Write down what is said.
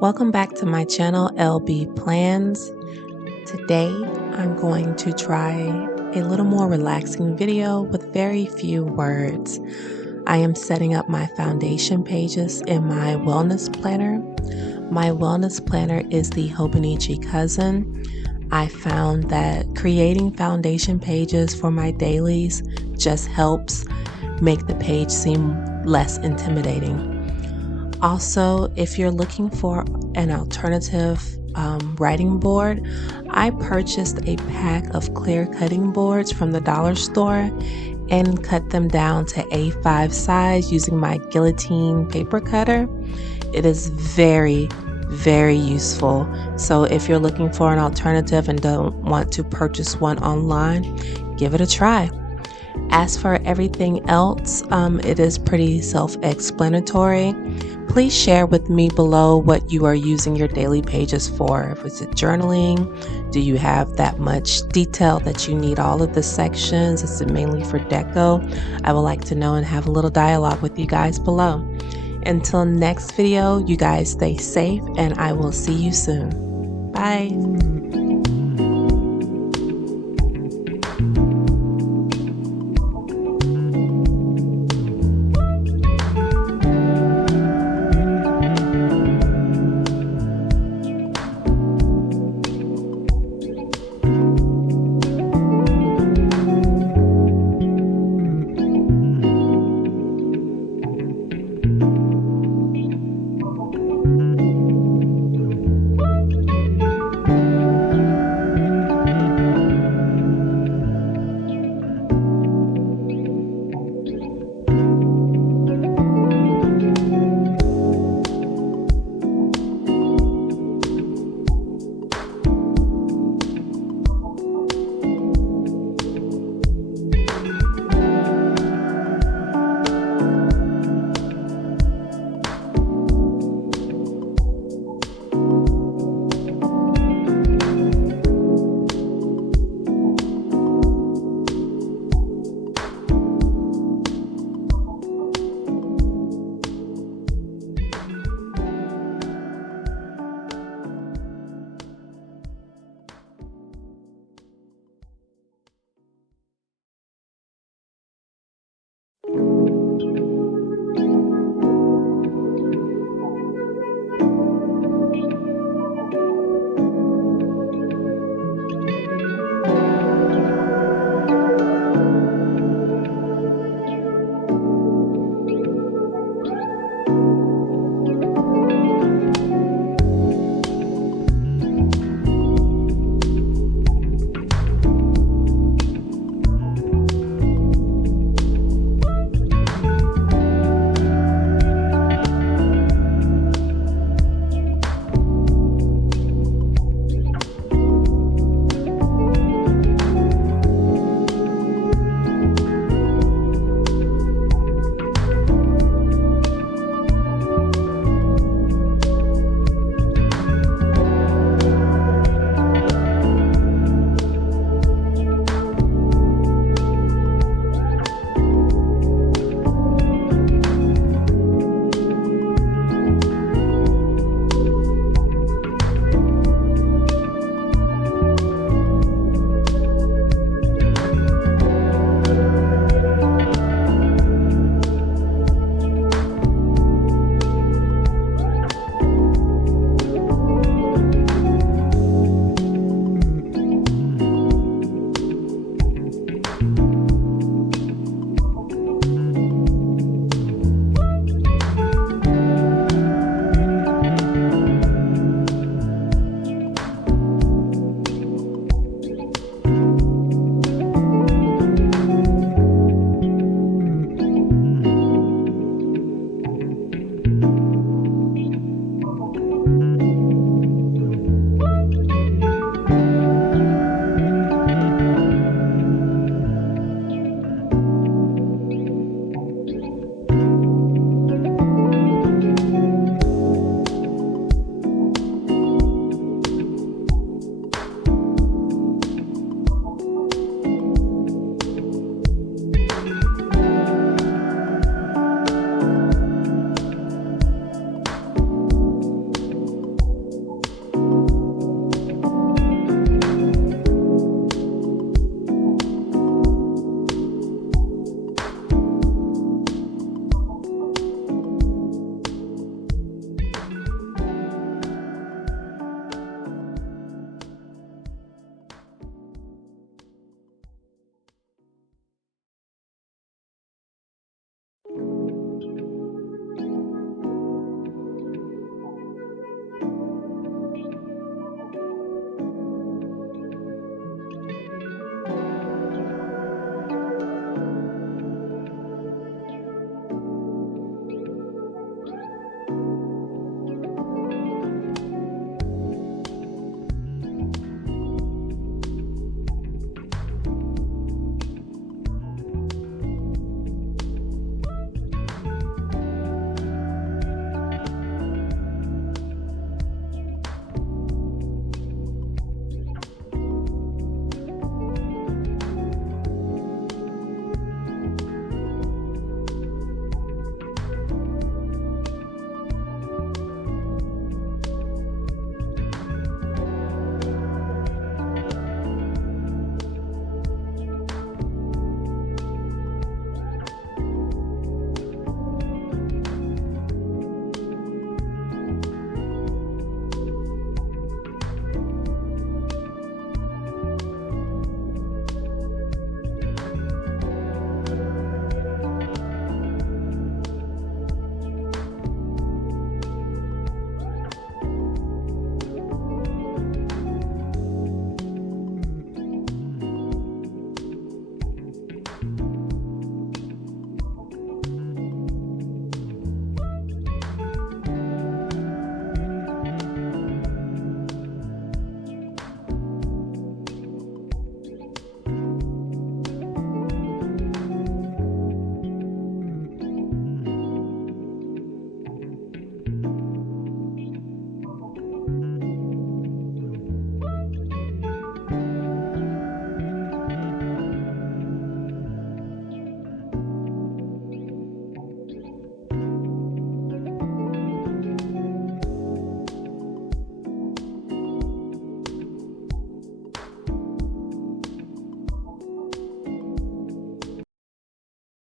Welcome back to my channel, LB Plans. Today, I'm going to try a little more relaxing video with very few words. I am setting up my foundation pages in my wellness planner. My wellness planner is the Hobonichi cousin. I found that creating foundation pages for my dailies just helps make the page seem less intimidating. Also, if you're looking for an alternative writing board, I purchased a pack of clear cutting boards from the dollar store and cut them down to A5 size using my guillotine paper cutter. It is very, very useful. So if you're looking for an alternative and don't want to purchase one online, give it a try. As for everything else, it is pretty self-explanatory. Please share with me below what you are using your daily pages for. Is it journaling? Do you have that much detail that you need all of the sections? Is it mainly for deco? I would like to know and have a little dialogue with you guys below. Until next video, you guys stay safe and I will see you soon. Bye.